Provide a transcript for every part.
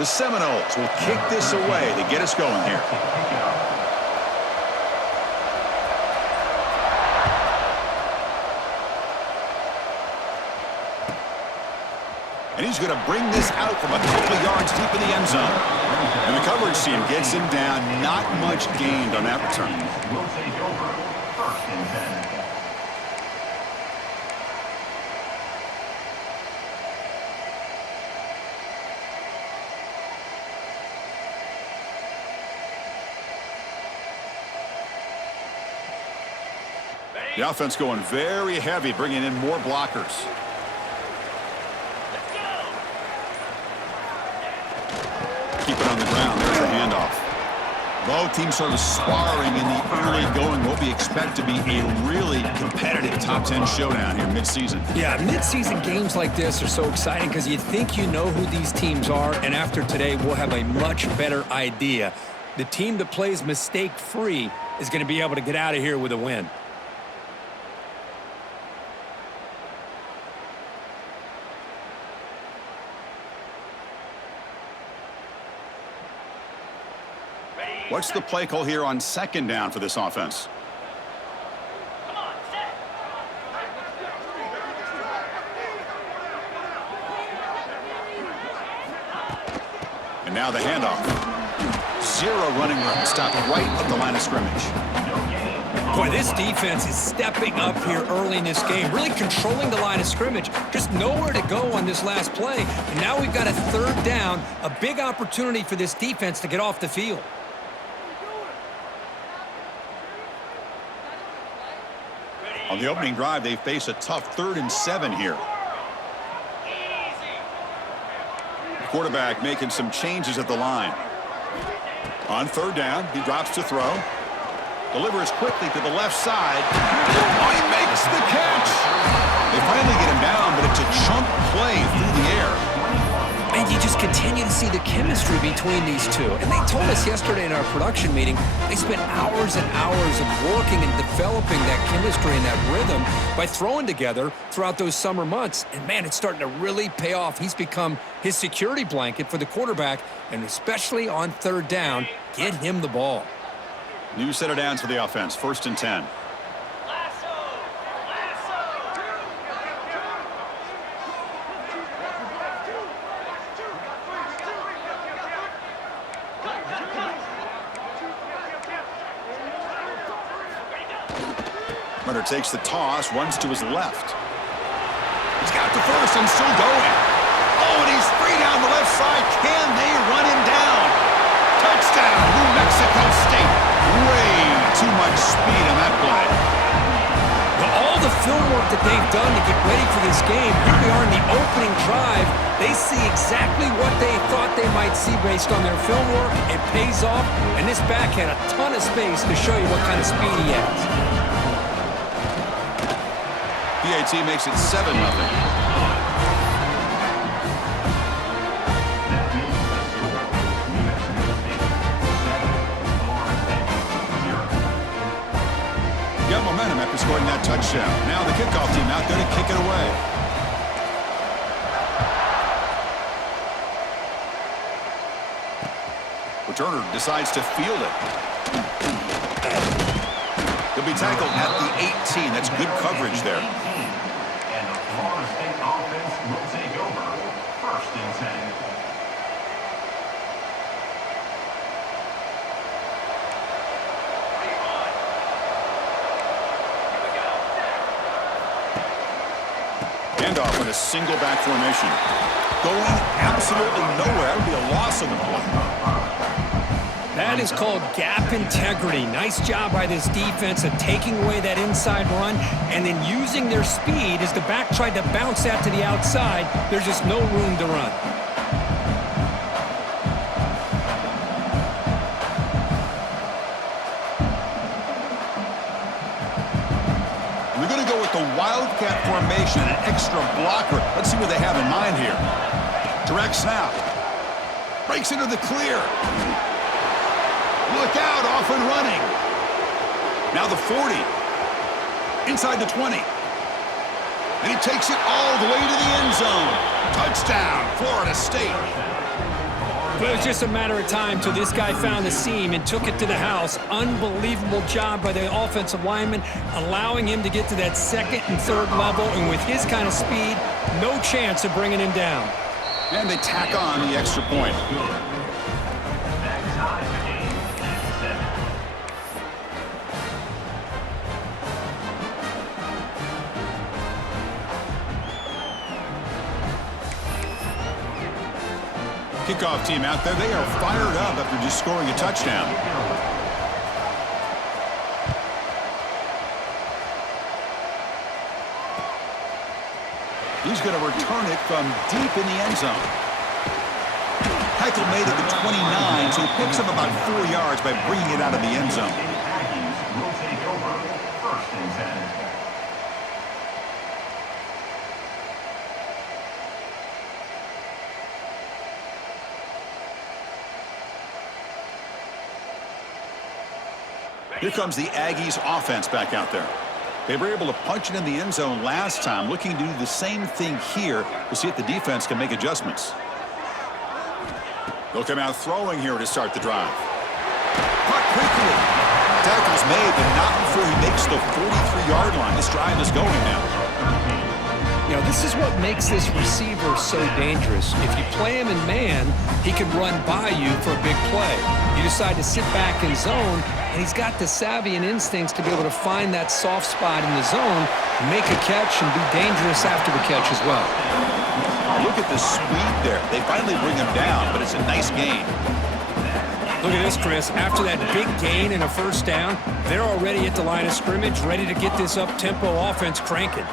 The Seminoles will kick this away to get us going here. And he's going to bring this out from a couple of yards deep in the end zone. And the coverage team gets him down. Not much gained on that return. Will take over 1st and 10. The offense going very heavy, bringing in more blockers. Keep it on the ground. There's the handoff. Both teams sort of sparring in the early going. What we expect to be a really competitive top 10 showdown here mid-season. Yeah, mid-season games like this are so exciting because you think you know who these teams are, and after today, we'll have a much better idea. The team that plays mistake-free is going to be able to get out of here with a win. What's the play call here on 2nd down for this offense? And now the handoff. 0 running room. Stopped right at the line of scrimmage. Boy, this defense is stepping up here early in this game, really controlling the line of scrimmage. Just nowhere to go on this last play. And now we've got a 3rd down, a big opportunity for this defense to get off the field. On the opening drive, they face a tough 3rd and 7 here. The quarterback making some changes at the line. On 3rd down, he drops to throw. Delivers quickly to the left side. Oh, he makes the catch. They finally get him down, but it's a chunk play through the air. And you just continue to see the chemistry between these two. And they told us yesterday in our production meeting, they spent hours and hours of working and developing that chemistry and that rhythm by throwing together throughout those summer months. And, man, it's starting to really pay off. He's become his security blanket for the quarterback, and especially on 3rd down, get him the ball. New set of downs for the offense, 1st and 10. Runner takes the toss, runs to his left. He's got the first and still going. Oh, and he's free down the left side. Can they run him down? Touchdown, New Mexico State. Way too much speed on that play. Well, all the film work that they've done to get ready for this game, here we are in the opening drive. They see exactly what they thought they might see based on their film work. It pays off, and this back had a ton of space to show you what kind of speed he has. PAT makes it 7-0. Got momentum after scoring that touchdown. Now the kickoff team out there to kick it away. Returner decides to field it. He'll be tackled at the 18. That's good coverage there. And the Florida State offense will take over 1st and 10. Handoff in a single back formation. Going absolutely nowhere. It'll be a loss on the play. That is called gap integrity. Nice job by this defense of taking away that inside run and then using their speed as the back tried to bounce that to the outside. There's just no room to run. We're going to go with the wildcat formation, an extra blocker. Let's see what they have in mind here. Direct snap. Breaks into the clear. Look out, off and running. Now the 40. Inside the 20. And he takes it all the way to the end zone. Touchdown, Florida State. Well, it was just a matter of time till this guy found the seam and took it to the house. Unbelievable job by the offensive lineman, allowing him to get to that second and third level, and with his kind of speed, no chance of bringing him down. And they tack on the extra point. That ties the game at 7. Kickoff team out there, they are fired up after just scoring a touchdown. He's going to return it from deep in the end zone. Heichel made it to 29, so he picks up about 4 yards by bringing it out of the end zone. Aggies will take over 1st and 10. Here comes the Aggies offense back out there. They were able to punch it in the end zone last time, looking to do the same thing here to see if the defense can make adjustments. They'll come out throwing here to start the drive. Caught quickly. Tackle's made, but not before he makes the 43-yard line. This drive is going now. You know, this is what makes this receiver so dangerous. If you play him in man, he can run by you for a big play. You decide to sit back in zone, and he's got the savvy and instincts to be able to find that soft spot in the zone, make a catch, and be dangerous after the catch as well. Look at the speed there. They finally bring him down, but it's a nice gain. Look at this, Chris. After that big gain and a first down, they're already at the line of scrimmage, ready to get this up-tempo offense cranking.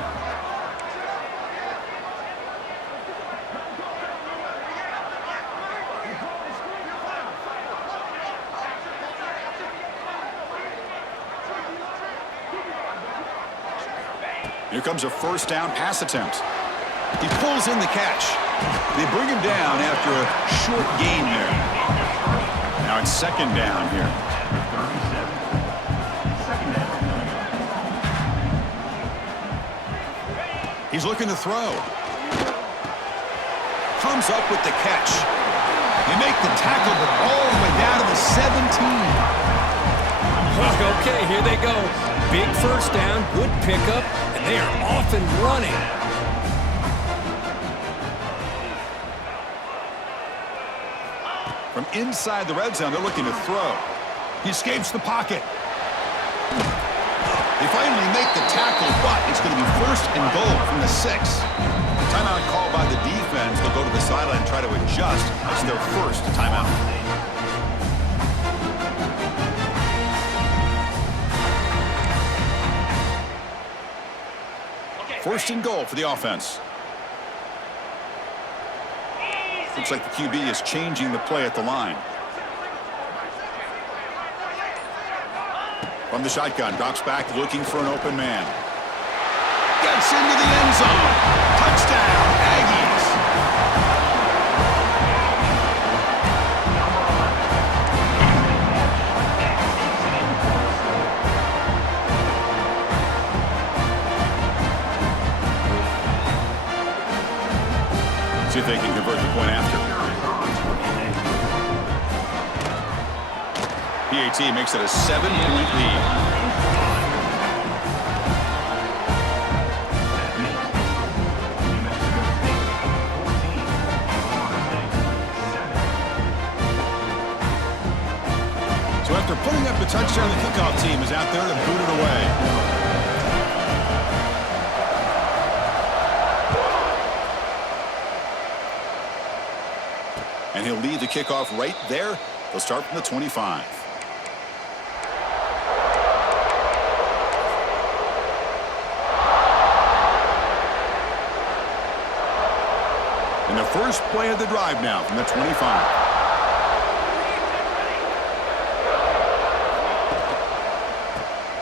Here comes a first down pass attempt. He pulls in the catch. They bring him down after a short gain there. Now it's 2nd down here. He's looking to throw. Comes up with the catch. They make the tackle, but all the way down to the 17. Okay, here they go. Big first down, good pickup, and they are off and running. From inside the red zone, they're looking to throw. He escapes the pocket. They finally make the tackle, but it's going to be 1st and goal from the 6. Timeout called by the defense. They'll go to the sideline and try to adjust. It's their first timeout. First and goal for the offense. Looks like the QB is changing the play at the line. From the shotgun, drops back looking for an open man. Gets into the end zone. Touchdown, Aggies. See if they can convert the point after. PAT makes it a 7-point lead. So after putting up the touchdown, the kickoff team is out there to boot it away. And he'll lead the kickoff right there. They'll start from the 25. And the first play of the drive now from the 25.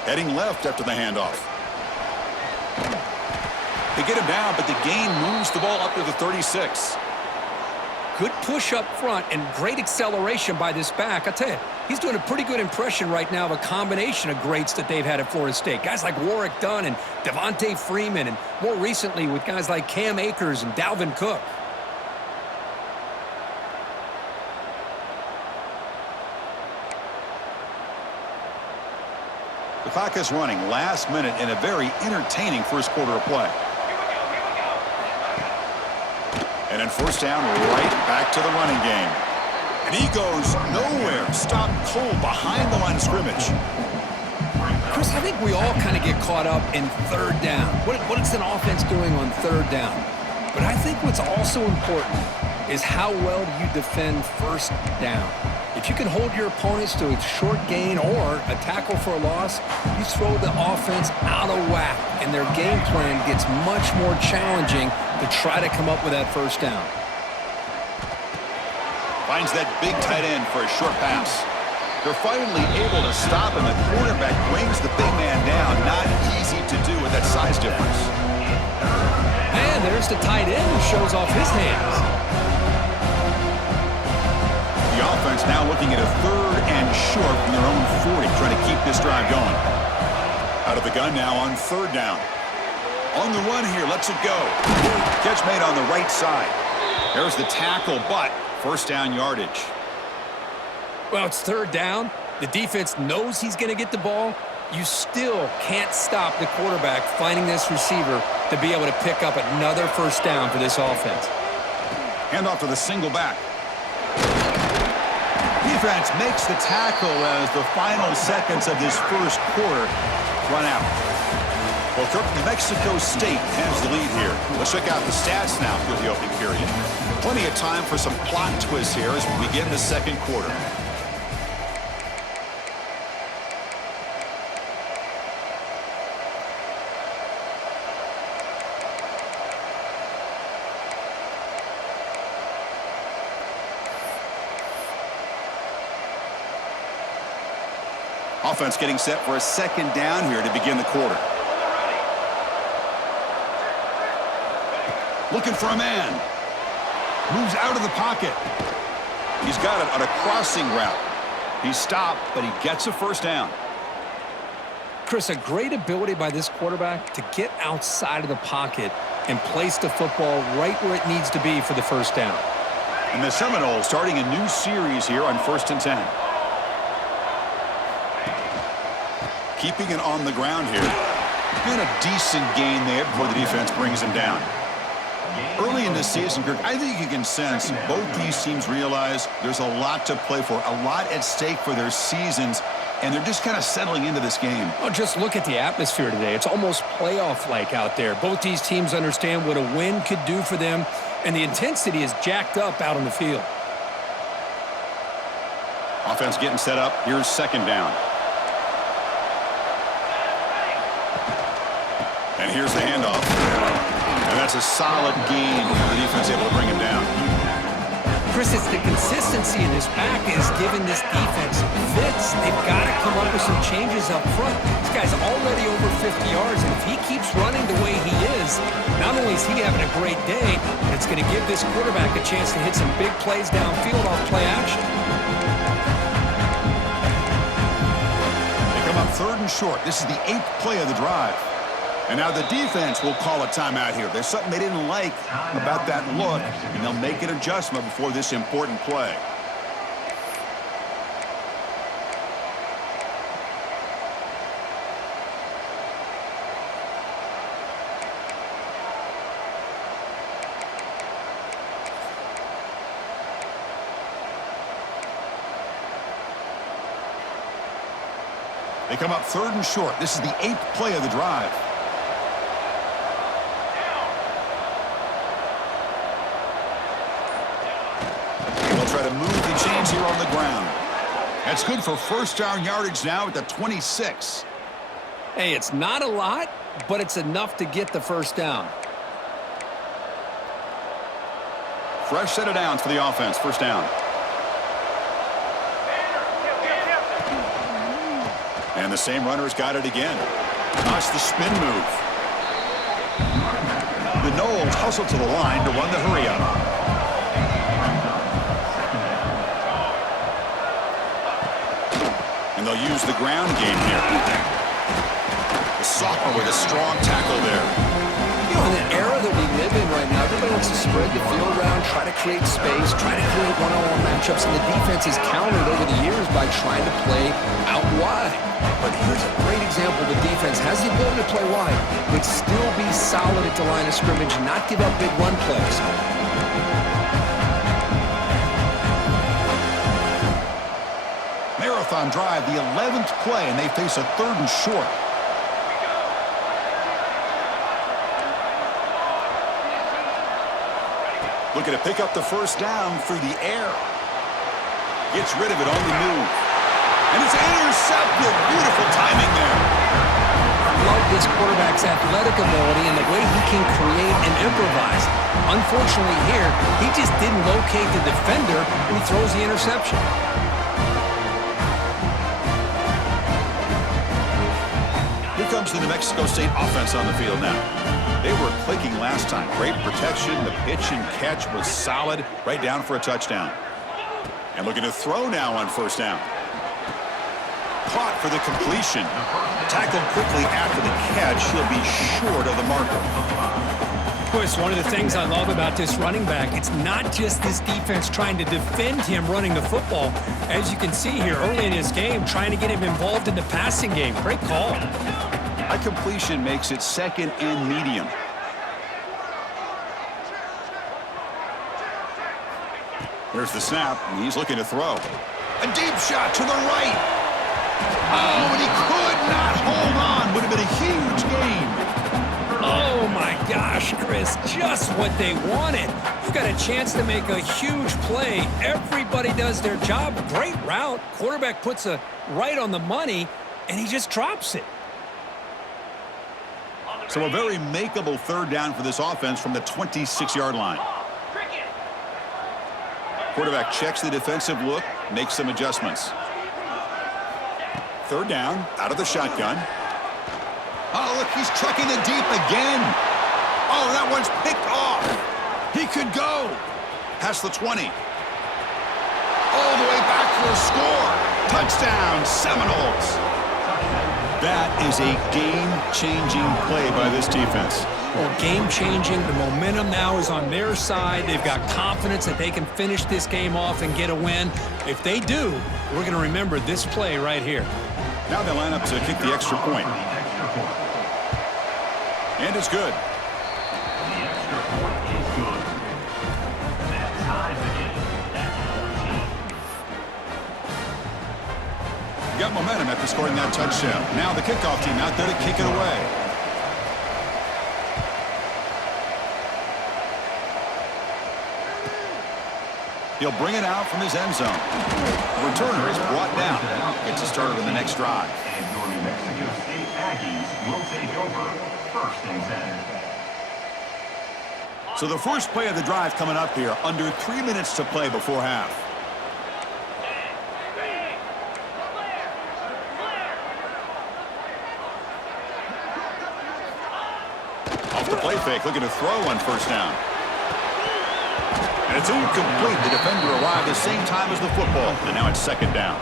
Heading left after the handoff. They get him down, but the gain moves the ball up to the 36. Good push up front and great acceleration by this back. I tell you, he's doing a pretty good impression right now of a combination of greats that they've had at Florida State. Guys like Warwick Dunn and Devontae Freeman, and more recently with guys like Cam Akers and Dalvin Cook. clock is running. Last minute in a very entertaining first quarter of play. And then first down, right back to the running game. And he goes nowhere. Stopped cold behind the line of scrimmage. Chris, I think we all kind of get caught up in third down. What is an offense doing on third down? But I think what's also important is how well do you defend first down. If you can hold your opponents to a short gain or a tackle for a loss, you throw the offense out of whack, and their game plan gets much more challenging to try to come up with that first down. Finds that big tight end for a short pass. They're finally able to stop him. The quarterback brings the big man down. Not easy to do with that size difference. And there's the tight end who shows off his hands. The offense now looking at a third and short from their own 40, trying to keep this drive going. Out of the gun now on third down. On the run here, lets it go. Catch made on the right side. There's the tackle, but first down yardage. Well, it's third down. The defense knows he's going to get the ball. You still can't stop the quarterback finding this receiver to be able to pick up another first down for this offense. Hand off to the single back. Defense makes the tackle as the final seconds of this first quarter run out. Well, Kirk, New Mexico State has the lead here. Let's check out the stats now through the opening period. Plenty of time for some plot twists here as we begin the second quarter. Offense getting set for a second down here to begin the quarter. Looking for a man. Moves out of the pocket. He's got it on a crossing route. He stopped, but he gets a first down. Chris, a great ability by this quarterback to get outside of the pocket and place the football right where it needs to be for the first down. And the Seminoles starting a new series here on 1st and 10. Keeping it on the ground here. Been a decent gain there before the defense brings him down. Early in this season, Kirk, I think you can sense both these teams realize there's a lot to play for, a lot at stake for their seasons, and they're just kind of settling into this game. Oh, just look at the atmosphere today. It's almost playoff-like out there. Both these teams understand what a win could do for them, and the intensity is jacked up out on the field. Offense getting set up. Here's second down. And here's the handoff. And that's a solid gain for the defense able to bring him down. Chris, it's the consistency in this back is giving this defense fits. They've got to come up with some changes up front. This guy's already over 50 yards, and if he keeps running the way he is, not only is he having a great day, but it's going to give this quarterback a chance to hit some big plays downfield off play action. They come up third and short. This is the 8th play of the drive. And now the defense will call a timeout here. There's something they didn't like about that look, and they'll make an adjustment before this important play. They come up third and short. This is the 8th play of the drive. Try to move the chains here on the ground. That's good for first down yardage now at the 26. Hey, it's not a lot, but it's enough to get the first down. Fresh set of downs for the offense. First down. And the same runner's got it again. That's the spin move. The Noles hustle to the line to run the hurry up. And they'll use the ground game here. The sophomore with a strong tackle there. In an era that we live in right now, everybody wants to spread the field around, try to create space, try to create one-on-one matchups, and the defense has countered over the years by trying to play out wide. But here's a great example. The defense has the ability to play wide, but still be solid at the line of scrimmage and not give up big run plays. Marathon drive, the 11th play, and they face a 3rd and short. Looking to pick up the first down through the air. Gets rid of it on the move. And it's intercepted. Beautiful timing there. I love this quarterback's athletic ability and the way he can create and improvise. Unfortunately here, he just didn't locate the defender and he throws the interception. Here comes the New Mexico State offense on the field now. They were clicking last time. Great protection. The pitch and catch was solid. Right down for a touchdown. And looking to throw now on first down. Caught for the completion. Tackled quickly after the catch. He'll be short of the marker. Of course, one of the things I love about this running back, it's not just this defense trying to defend him running the football. As you can see here early in his game, trying to get him involved in the passing game. Great call. A completion makes it 2nd and medium. Here's the snap. He's looking to throw. A deep shot to the right. Oh, and he could not hold on. Would have been a huge gain. Oh, my gosh, Chris, just what they wanted. You got a chance to make a huge play. Everybody does their job. Great route. Quarterback puts a right on the money, and he just drops it. So a very makeable 3rd down for this offense from the 26-yard line. Quarterback checks the defensive look, makes some adjustments. 3rd down, out of the shotgun. Oh, look, he's trucking it deep again. Oh, that one's picked off. He could go. Past the 20. All the way back for a score. Touchdown, Seminoles. That is a game-changing play by this defense. Well, game-changing. The momentum now is on their side. They've got confidence that they can finish this game off and get a win. If they do, we're going to remember this play right here. Now they line up to kick the extra point. And it's good. The extra point is good. That ties the game at 14. Got momentum after scoring that touchdown. Now the kickoff team out there to kick it away. He'll bring it out from his end zone. The returner is brought down. Gets us started on the next drive. And your New Mexico State Aggies will take over 1st and 10. So the first play of the drive coming up here. Under 3 minutes to play before half. Off the play fake, looking to throw on first down. And it's incomplete. The defender arrived the same time as the football. And now it's 2nd down.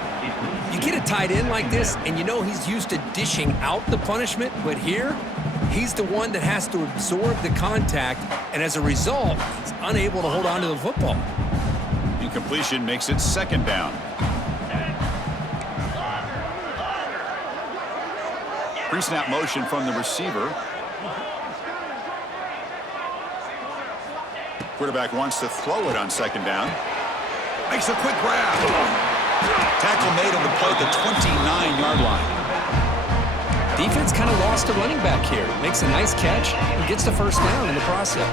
You get a tight end like this, and you know he's used to dishing out the punishment, but here, he's the one that has to absorb the contact, and as a result, he's unable to hold on to the football. Incompletion makes it 2nd down. Pre-snap motion from the receiver. Quarterback wants to throw it on 2nd down. Makes a quick grab. Tackle made on the play at the 29-yard line. Defense kind of lost a running back here. Makes a nice catch and gets the first down in the process.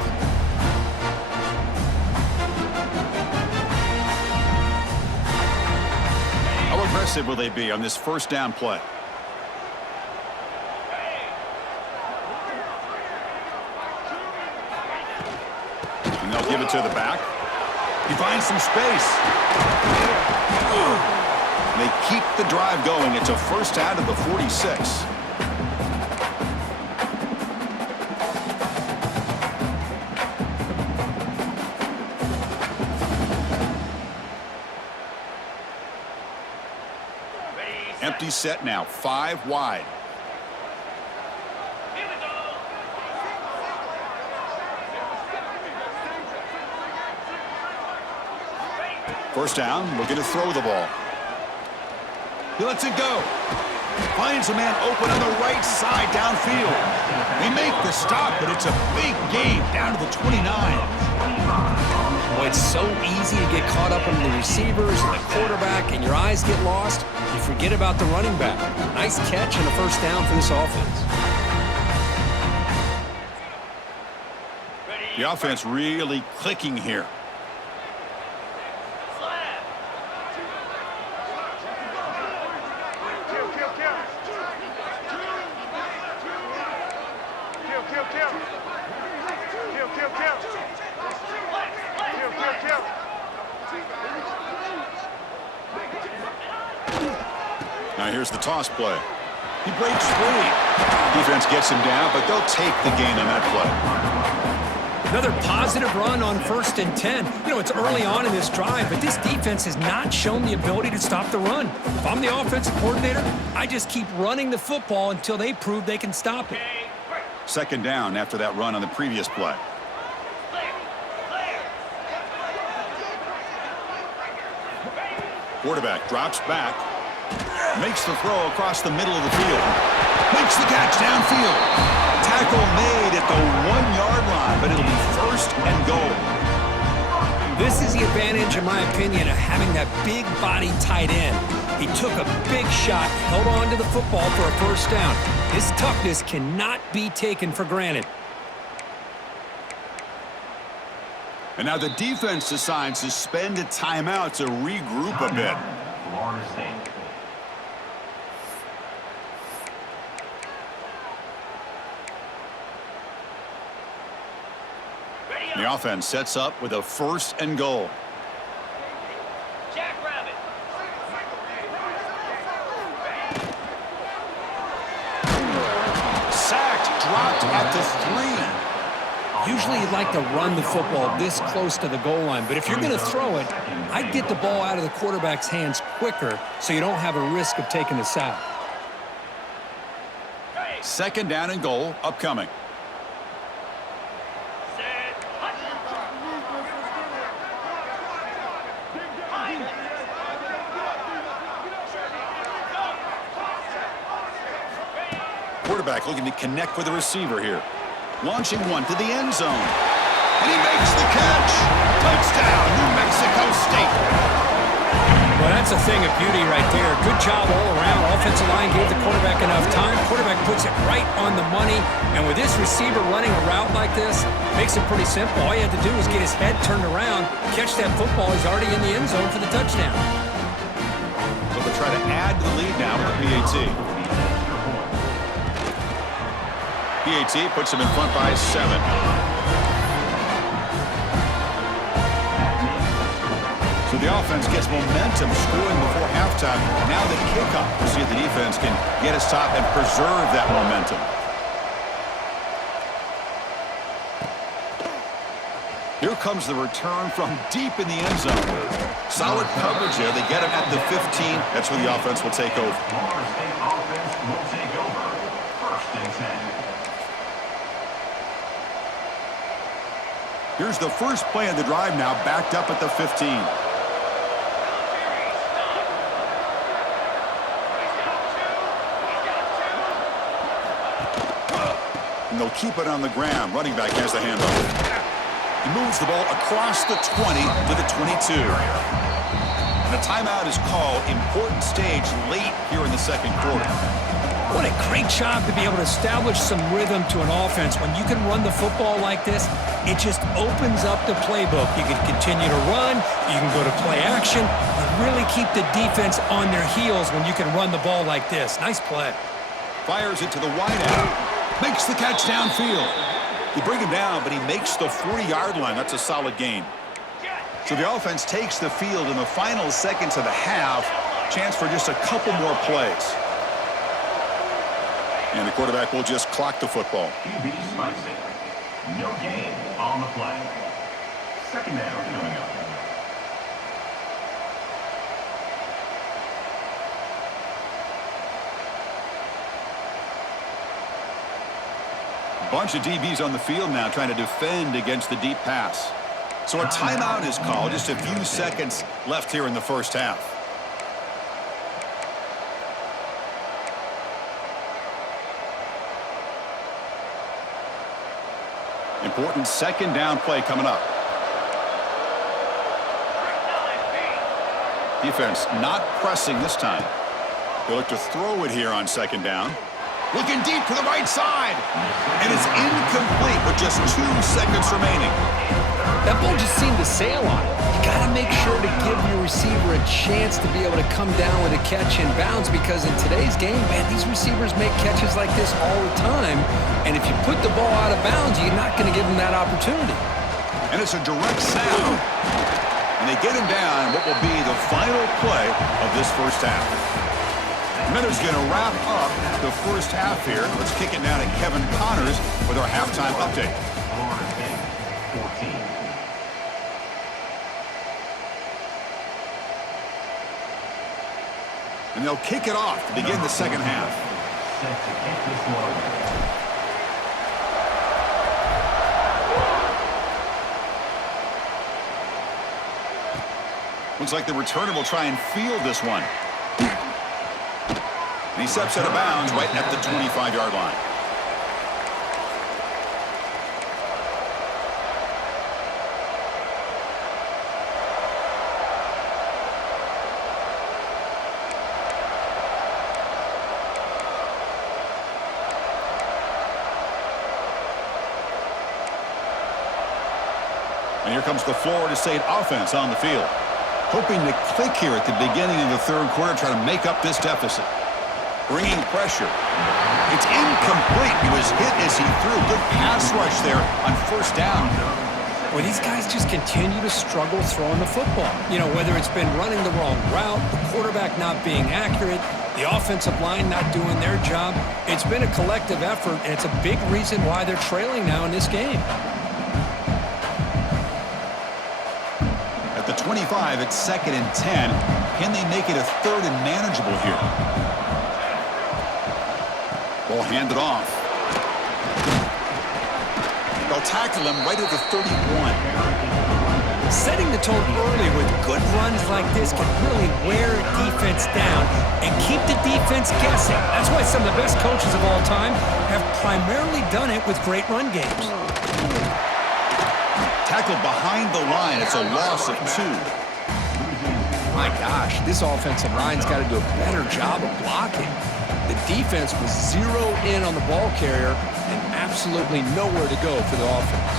How aggressive will they be on this first down play? And they'll give it to the back. He finds some space. They keep the drive going. It's a first out of the 46. Empty set now, 5 wide. First down, looking to throw the ball. He lets it go. Finds a man open on the right side downfield. They make the stop, but it's a big gain down to the 29. Boy, it's so easy to get caught up in the receivers and the quarterback, and your eyes get lost. You forget about the running back. Nice catch and a first down for this offense. The offense really clicking here. Now here's the toss play. He breaks free. Defense gets him down, but they'll take the gain on that play. Another positive run on 1st and 10. You know, it's early on in this drive, but this defense has not shown the ability to stop the run. If I'm the offensive coordinator, I just keep running the football until they prove they can stop it. Second down after that run on the previous play. Quarterback drops back. Makes the throw across the middle of the field. Makes the catch downfield. Tackle made at the 1-yard line, but it'll be first and goal. This is the advantage, in my opinion, of having that big body tight end. He took a big shot, held on to the football for a first down. His toughness cannot be taken for granted. And now the defense decides to spend a timeout to regroup a bit. Florida State. The offense sets up with a first and goal. Sacked, dropped at the 3. Usually you'd like to run the football this close to the goal line, but if you're going to throw it, I'd get the ball out of the quarterback's hands quicker so you don't have a risk of taking the sack. Second down and goal upcoming. Quarterback looking to connect with the receiver here. Launching one to the end zone. And he makes the catch. Touchdown, New Mexico State. Well, that's a thing of beauty right there. Good job all around. Offensive line gave the quarterback enough time. Quarterback puts it right on the money. And with this receiver running a route like this, makes it pretty simple. All you had to do was get his head turned around, catch that football. He's already in the end zone for the touchdown. So they'll try to add to the lead now with the PAT. PAT puts him in front by 7. So the offense gets momentum scoring before halftime. Now the kickoff. We'll see if the defense can get a stop and preserve that momentum. Here comes the return from deep in the end zone. Solid coverage there. They get him at the 15. That's where the offense will take over. Florida State offense will take over. 1st and 10. Here's the first play of the drive now, backed up at the 15. And they'll keep it on the ground. Running back has the handoff. He moves the ball across the 20 to the 22. And a timeout is called. Important stage late here in the second quarter. What a great job to be able to establish some rhythm to an offense. When you can run the football like this, it just opens up the playbook. You can continue to run. You can go to play action. You really keep the defense on their heels when you can run the ball like this. Nice play. Fires it to the wideout. Makes the catch downfield. They bring him down, but he makes the 40-yard line. That's a solid gain. So the offense takes the field in the final seconds of the half. Chance for just a couple more plays. And the quarterback will just clock the football. QB spikes it. No gain on the play. Second down coming up. Bunch of DBs on the field now trying to defend against the deep pass. So a timeout is called. Just a few seconds left here in the first half. Important second down play coming up. Defense not pressing this time. They look to throw it here on second down. Looking deep to the right side. And it's incomplete with just 2 seconds remaining. That ball just seemed to sail on it. You got to make sure to give your receiver a chance to be able to come down with a catch in bounds, because in today's game, man, these receivers make catches like this all the time. And if you put the ball out of bounds, you're not going to give them that opportunity. And it's a direct snap. And they get him down what will be the final play of this first half. Miller's going to wrap up the first half here. Let's kick it now to Kevin Connors with our halftime update. Florida State, 14. And they'll kick it off to begin the second half. Set to kick this one. Looks like the returner will try and field this one. And he steps out of bounds right at the 25-yard line. And here comes the Florida State offense on the field. Hoping to click here at the beginning of the third quarter, try to make up this deficit. Bringing pressure. It's incomplete. He was hit as he threw. Good pass rush there on first down. Well, these guys just continue to struggle throwing the football. You know, whether it's been running the wrong route, the quarterback not being accurate, the offensive line not doing their job. It's been a collective effort, and it's a big reason why they're trailing now in this game. At the 25, it's 2nd and 10. Can they make it a 3rd and manageable here? Ball handed off. They'll tackle him right at the 31. Setting the tone early with good runs like this can really wear a defense down and keep the defense guessing. That's why some of the best coaches of all time have primarily done it with great run games. Tackled behind the line. It's a loss of 2. My gosh, this offensive line's got to do a better job of blocking. The defense was 0 in on the ball carrier and absolutely nowhere to go for the offense.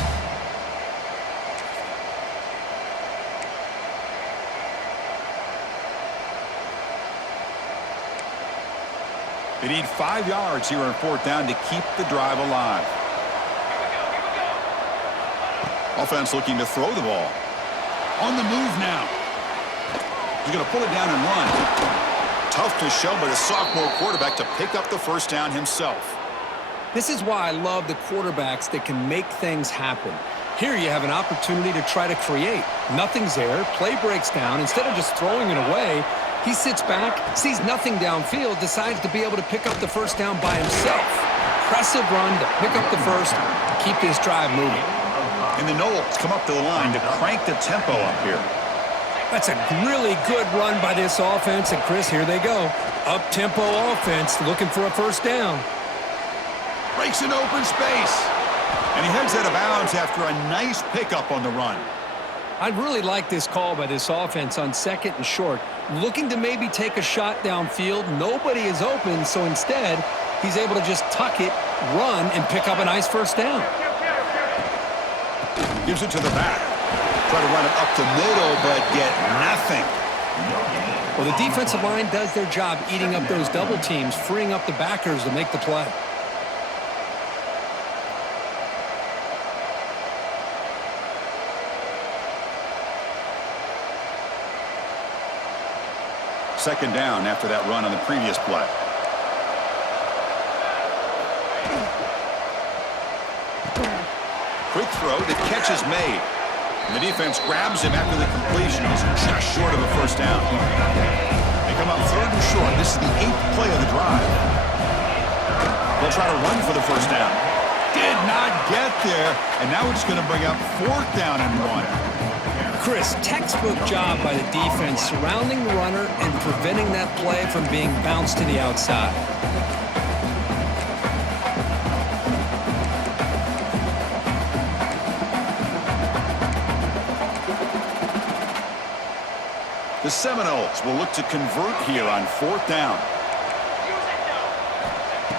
They need 5 yards here on 4th down to keep the drive alive. Offense looking to throw the ball. On the move now. He's going to pull it down and run. Tough to show, but a sophomore quarterback to pick up the first down himself. This is why I love the quarterbacks that can make things happen. Here you have an opportunity to try to create. Nothing's there. Play breaks down. Instead of just throwing it away, he sits back, sees nothing downfield, decides to be able to pick up the first down by himself. Impressive run to pick up the first, keep this drive moving. And the Knowles come up to the line to crank the tempo up here. That's a really good run by this offense. And, Chris, here they go. Up-tempo offense looking for a first down. Breaks an open space. And he heads out of bounds after a nice pickup on the run. I'd really like this call by this offense on 2nd and short. Looking to maybe take a shot downfield. Nobody is open, so instead, he's able to just tuck it, run, and pick up a nice first down. Gives it to the back. Try to run it up the middle, but get nothing. Well, the defensive line does their job eating up those double teams, freeing up the backers to make the play. Second down after that run on the previous play. Quick throw, the catch is made. And the defense grabs him after the completion. He's just short of a first down. They come up 3rd and short. This is the 8th play of the drive. They'll try to run for the first down. Did not get there. And now it's going to bring up 4th down and 1. Chris, textbook job by the defense surrounding the runner and preventing that play from being bounced to the outside. The Seminoles will look to convert here on 4th down.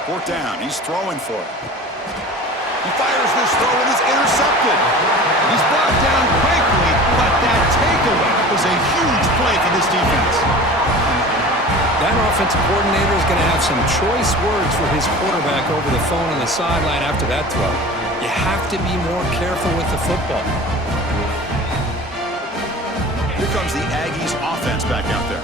4th down, he's throwing for it. He fires this throw and is intercepted. He's brought down quickly, but that takeaway was a huge play for this defense. That offensive coordinator is going to have some choice words for his quarterback over the phone on the sideline after that throw. You have to be more careful with the football. Here comes the Aggies offense back out there.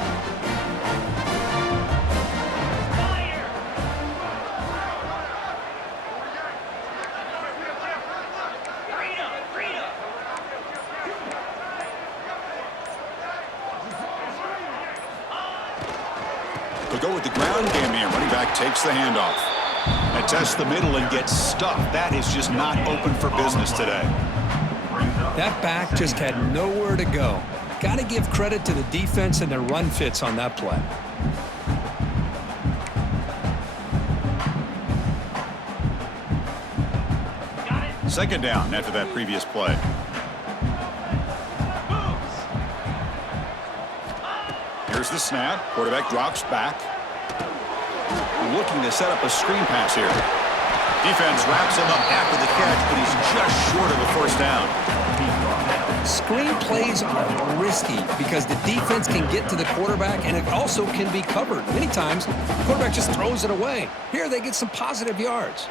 They'll go with the ground game here. Running back takes the handoff. And tests the middle and gets stuffed. That is just not open for business today. That back just had nowhere to go. Got to give credit to the defense and their run fits on that play. Second down after that previous play. Here's the snap. Quarterback drops back. Looking to set up a screen pass here. Defense wraps him up after the catch, but he's just short of a first down. Screen plays are risky because the defense can get to the quarterback and it also can be covered. Many times, the quarterback just throws it away. Here, they get some positive yards.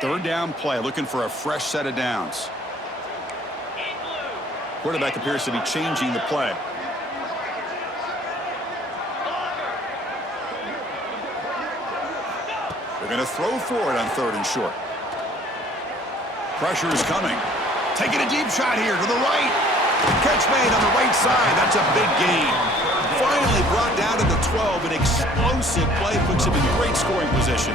Third down play, looking for a fresh set of downs. Quarterback appears to be changing the play. They're going to throw for it on 3rd and short. Pressure is coming. Taking a deep shot here to the right. Catch made on the right side. That's a big gain. Finally brought down to the 12. An explosive play puts him in great scoring position.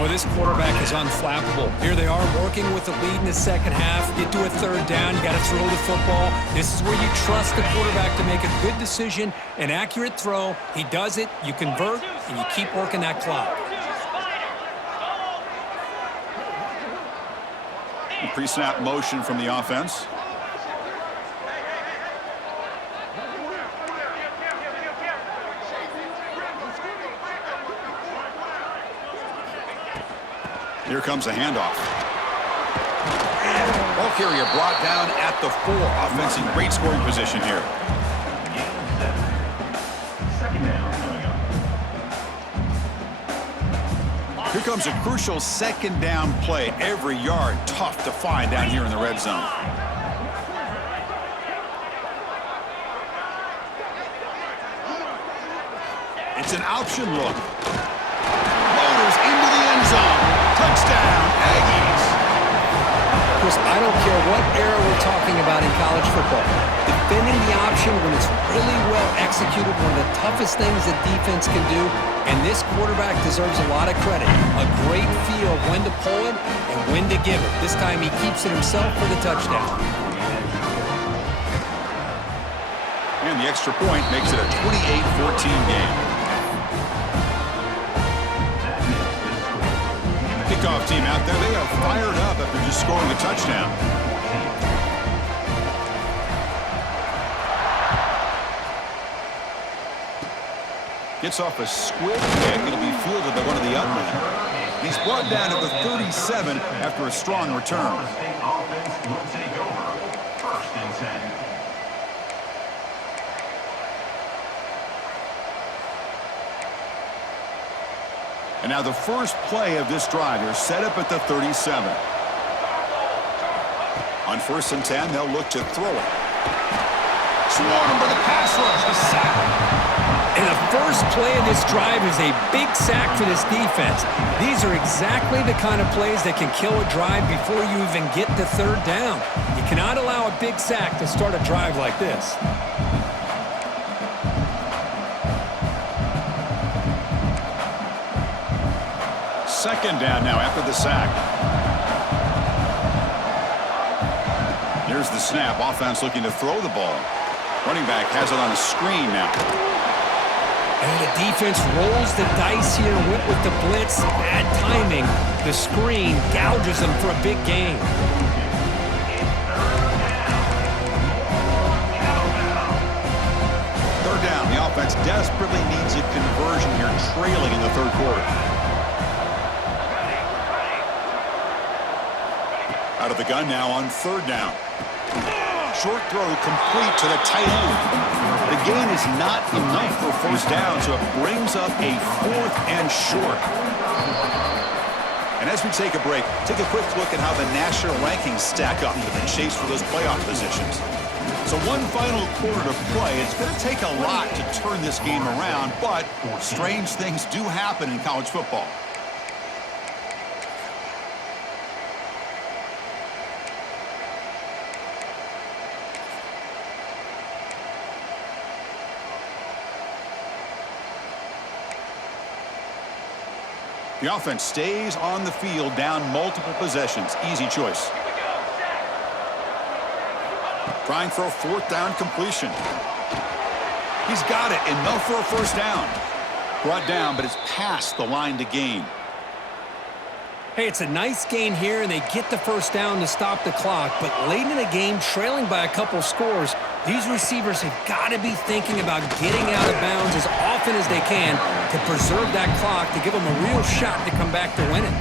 Well, this quarterback is unflappable. Here they are working with the lead in the second half. Get to a 3rd down. You got to throw the football. This is where you trust the quarterback to make a good decision, an accurate throw. He does it. You convert, and you keep working that clock. Pre-snap motion from the offense. Here comes a handoff. Ball carrier brought down at the 4. Offense in great scoring position here. Here comes a crucial 2nd down play. Every yard tough to find down here in the red zone. It's an option look. Motors into the end zone. Touchdown, Aggies. Chris, I don't care what era we're talking about in college football. Defending the option when it's really well executed, one of the toughest things that defense can do, and this quarterback deserves a lot of credit. A great feel of when to pull it and when to give it. This time he keeps it himself for the touchdown. And the extra point makes it a 28-14 game. Kickoff team out there, they are fired up after just scoring a touchdown. Gets off a squib kick. It'll be fielded by one of the up men. He's brought down to the 37 after a strong return. State offense will take over. 1st and 10. And now the first play of this drive is set up at the 37. On 1st and 10, they'll look to throw it. Swarmed by the pass rush, a sack. And the first play of this drive is a big sack for this defense. These are exactly the kind of plays that can kill a drive before you even get to 3rd down. You cannot allow a big sack to start a drive like this. Second down now after the sack. Here's the snap. Offense looking to throw the ball. Running back has it on a screen now. And the defense rolls the dice here, went with the blitz. Bad timing. The screen gouges them for a big gain. Third down. The offense desperately needs a conversion here, trailing in the third quarter. Out of the gun now on third down. Short throw complete to the tight end. The gain is not enough for first down, so it brings up a 4th and short. And as we take a break, take a quick look at how the national rankings stack up in the chase for those playoff positions. So one final quarter to play. It's going to take a lot to turn this game around, but strange things do happen in college football. The offense stays on the field, down multiple possessions. Easy choice. Trying for a 4th down completion. He's got it. Enough for a first down. Brought down, but it's past the line to gain. Hey, it's a nice gain here, and they get the first down to stop the clock. But late in the game, trailing by a couple scores, these receivers have got to be thinking about getting out of bounds as often as they can to preserve that clock, to give them a real shot to come back to win it.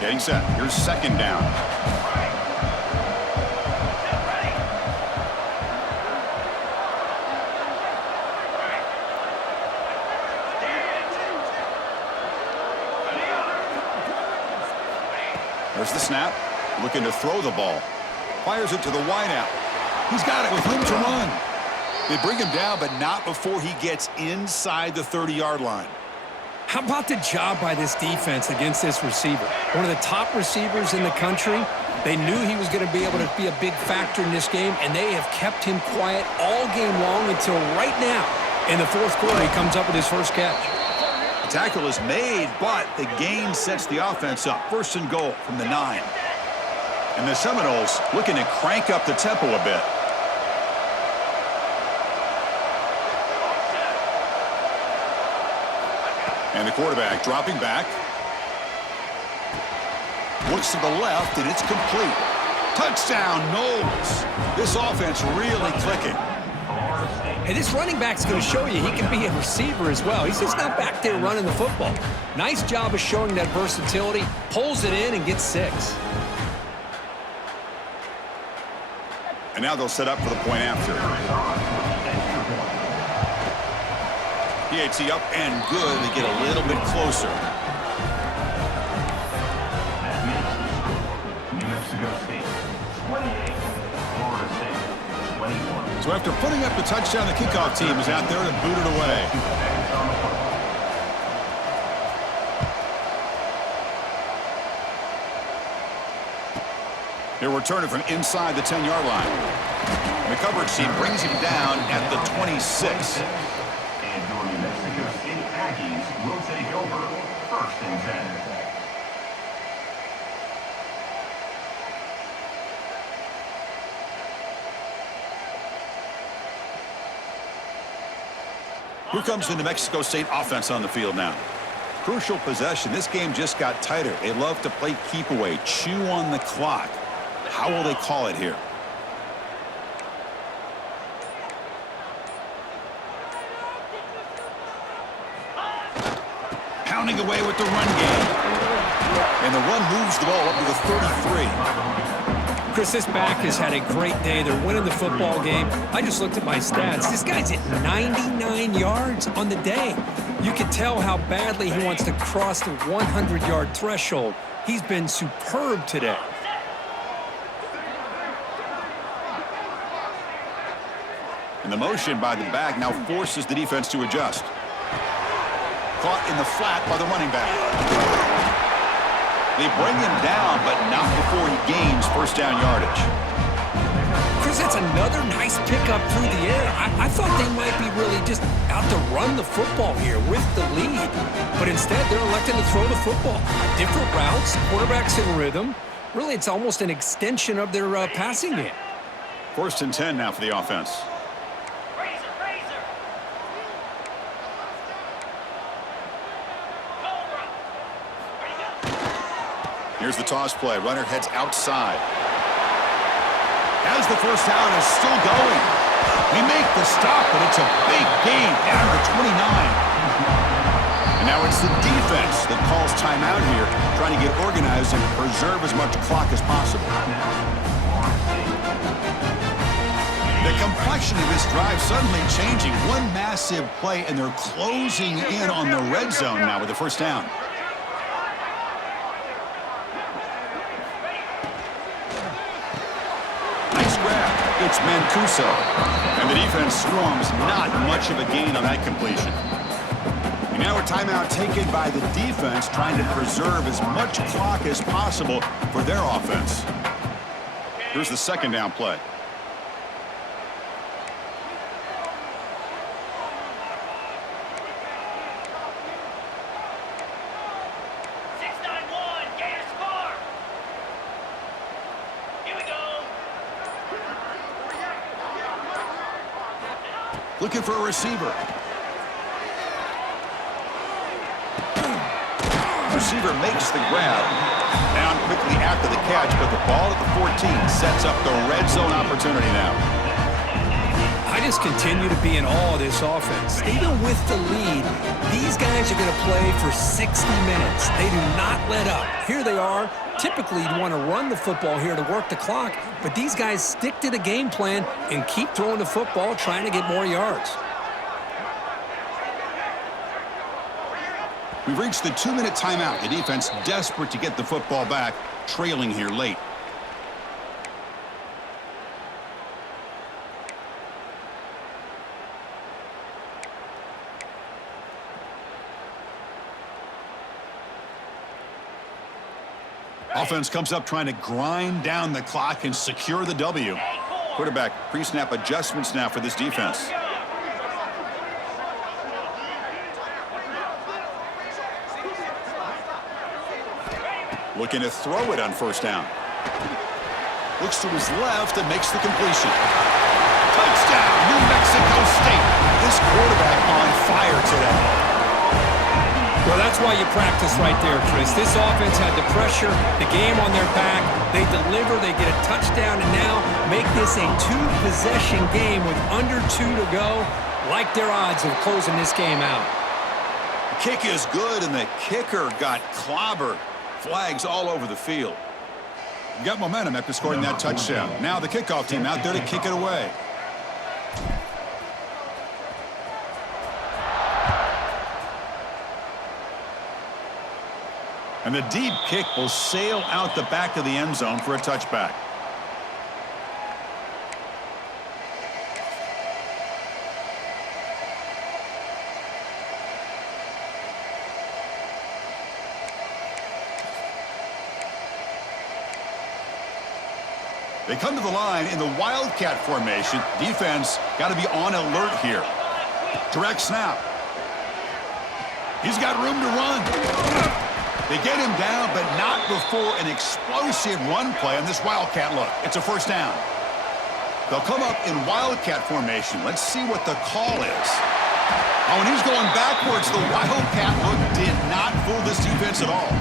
Getting set. Here's second down. There's the snap. Looking to throw the ball. Fires it to the wideout. He's got it with room to run. They bring him down, but not before he gets inside the 30-yard line. How about the job by this defense against this receiver? One of the top receivers in the country. They knew he was going to be able to be a big factor in this game, and they have kept him quiet all game long until right now. In the fourth quarter, he comes up with his first catch. The tackle is made, but the gain sets the offense up. 1st and goal from the 9. And the Seminoles looking to crank up the tempo a bit. And the quarterback dropping back. Looks to the left, and it's complete. Touchdown, Knowles. This offense really clicking. Hey, this running back's going to show you he can be a receiver as well. He's just not back there running the football. Nice job of showing that versatility. Pulls it in and gets 6. And now they'll set up for the point after. PAT up and good. They get a little bit closer. New Mexico State, 28. Florida State, 21. So after putting up the touchdown, the kickoff team is out there to boot it away. He'll return it from inside the 10-yard line. And the coverage team brings him down at the 26. And your New Mexico State Aggies will take over 1st and 10. Here comes the New Mexico State offense on the field now. Crucial possession. This game just got tighter. They love to play keep away, chew on the clock. How will they call it here? Pounding away with the run game. And the run moves the ball up to the 33. Chris, this back has had a great day. They're winning the football game. I just looked at my stats. This guy's at 99 yards on the day. You can tell how badly he wants to cross the 100-yard threshold. He's been superb today. And the motion by the back now forces the defense to adjust. Caught in the flat by the running back. They bring him down, but not before he gains first down yardage. Chris, that's another nice pickup through the air. I thought they might be really just out to run the football here with the lead. But instead, they're electing to throw the football. Different routes, quarterbacks in rhythm. Really, it's almost an extension of their passing game. 1st and 10 now for the offense. Here's the toss play. Runner heads outside. As the first down is still going. They make the stop, but it's a big gain down to the 29. And now it's the defense that calls timeout here, trying to get organized and preserve as much clock as possible. The complexion of this drive suddenly changing. One massive play, and they're closing in on the red zone now with the first down. Nice grab. It's Mancuso. And the defense swarms. Not much of a gain on that completion. And now a timeout taken by the defense, trying to preserve as much clock as possible for their offense. Here's the 2nd down play. Looking for a receiver. Receiver makes the grab. Down quickly after the catch, but the ball at the 14 sets up the red zone opportunity now. I just continue to be in awe of this offense. Even with the lead, these guys are going to play for 60 minutes. They do not let up. Here they are. Typically, you'd want to run the football here to work the clock, but these guys stick to the game plan and keep throwing the football, trying to get more yards. We've reached the 2-minute timeout. The defense desperate to get the football back, trailing here late. Offense comes up trying to grind down the clock and secure the W. Quarterback pre-snap adjustments now for this defense. Looking to throw it on first down. Looks to his left and makes the completion. Touchdown, New Mexico State. This quarterback on fire today. Well, that's why you practice right there, Chris. This offense had the pressure, the game on their back. They deliver, they get a touchdown, and now make this a 2-possession game with under 2 to go. Like their odds of closing this game out. The kick is good, and the kicker got clobbered. Flags all over the field. Got momentum after scoring that touchdown. Now the kickoff team out there to kick it away. And the deep kick will sail out the back of the end zone for a touchback. They come to the line in the Wildcat formation. Defense got to be on alert here. Direct snap. He's got room to run. They get him down, but not before an explosive run play on this Wildcat look. It's a first down. They'll come up in Wildcat formation. Let's see what the call is. Oh, and he's going backwards. The Wildcat look did not fool this defense at all.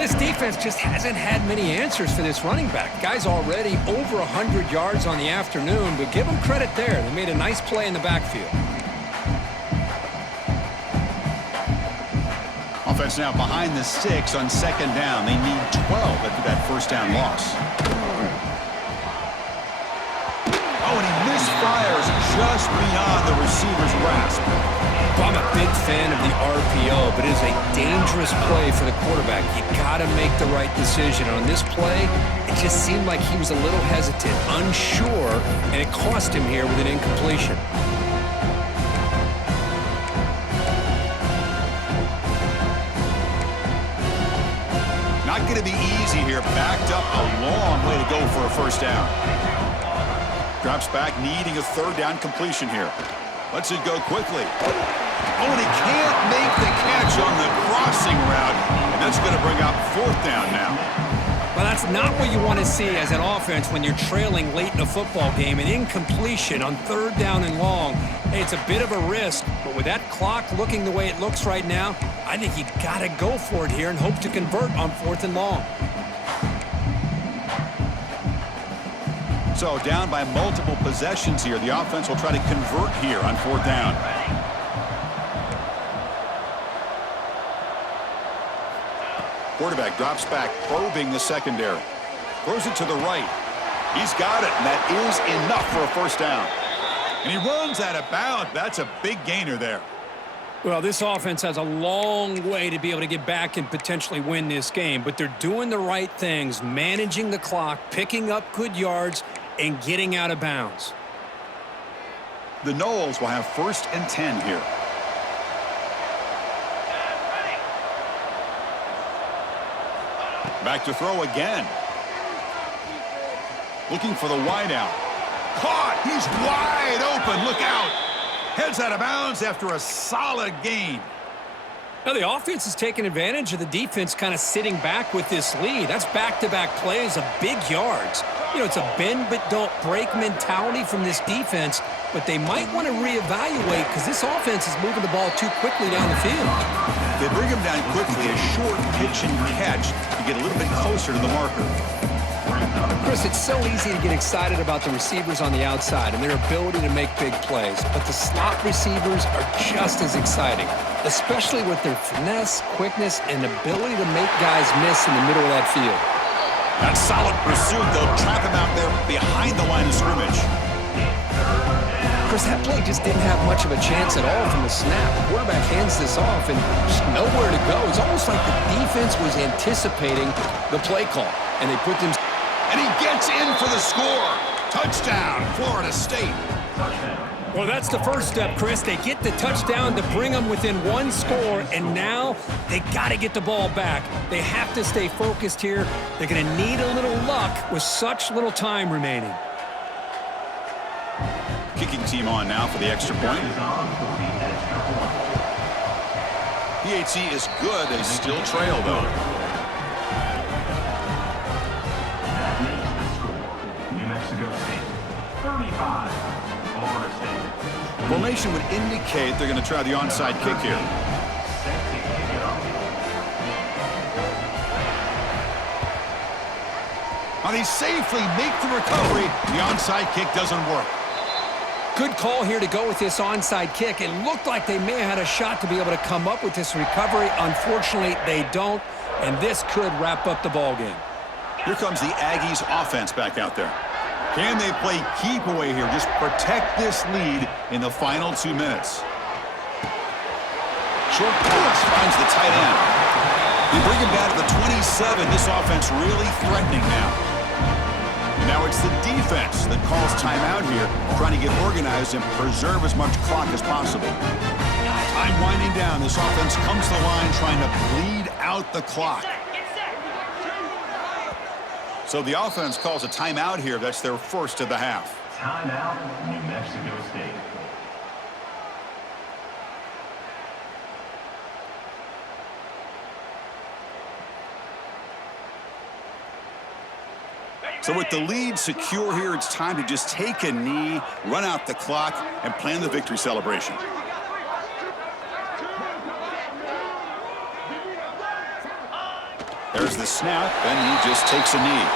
This defense just hasn't had many answers for this running back. Guy's already over 100 yards on the afternoon, but give them credit there. They made a nice play in the backfield. Offense now behind the sticks on second down. They need 12 after that first down loss. Oh, and he misfires just beyond the receiver's grasp. Well, I'm a big fan of the RPO, but it is a dangerous play for the quarterback. You got to make the right decision. On this play, it just seemed like he was a little hesitant, unsure, and it cost him here with an incompletion. Not going to be easy here. Backed up a long way to go for a first down. drops back, needing a third down completion here. Lets it go quickly. Oh, and he can't make the catch on the crossing route, and that's going to bring up fourth down now. Well, that's not what you want to see as an offense when you're trailing late in a football game. An incompletion on third down and long. Hey, it's a bit of a risk, but with that clock looking the way it looks right now, I think you've got to go for it here and hope to convert on fourth and long. So down by multiple possessions here. The offense will try to convert here on fourth down. Quarterback drops back, probing the secondary. Throws it to the right. He's got it, and that is enough for a first down. And he runs out of bounds. That's a big gainer there. Well, this offense has a long way to be able to get back and potentially win this game, but they're doing the right things, managing the clock, picking up good yards, and getting out of bounds. The Noles will have 1st and 10 here. Back to throw again. Looking for the wideout. Caught! He's wide open. Look out! Heads out of bounds after a solid gain. Now, the offense is taking advantage of the defense kind of sitting back with this lead. That's back-to-back plays of big yards. You know, it's a bend-but-don't-break mentality from this defense, but they might want to reevaluate because this offense is moving the ball too quickly down the field. They bring him down quickly, a short pitch and catch to get a little bit closer to the marker. Chris, it's so easy to get excited about the receivers on the outside and their ability to make big plays, but the slot receivers are just as exciting, especially with their finesse, quickness, and ability to make guys miss in the middle of that field. That solid pursuit, they'll trap him out there behind the line of scrimmage. Chris, that play just didn't have much of a chance at all from the snap. The quarterback hands this off and just nowhere to go. It's almost like the defense was anticipating the play call, and they put them... And he gets in for the score. Touchdown, Florida State. Well, that's the first step, Chris. They get the touchdown to bring them within one score, and now they got to get the ball back. They have to stay focused here. They're going to need a little luck with such little time remaining. Kicking team on now for the extra point. PAT is good. They still trail, though. New Mexico State, 35, Florida State. Formation would indicate they're going to try the onside kick here. Now they safely make the recovery. The onside kick doesn't work. Good call here to go with this onside kick. It looked like they may have had a shot to be able to come up with this recovery. Unfortunately, they don't, and this could wrap up the ball game. Here comes the Aggies offense back out there. Can they play keep away here? Just protect this lead in the final 2 minutes. Short pass finds the tight end. They bring him down to the 27. This offense really threatening now. And now it's the defense that calls timeout here, trying to get organized and preserve as much clock as possible. Time winding down. This offense comes to the line trying to bleed out the clock. So the offense calls a timeout here. That's their first of the half. Timeout, New Mexico State. So with the lead secure here, it's time to just take a knee, run out the clock, and plan the victory celebration. There's the snap, and he just takes a knee.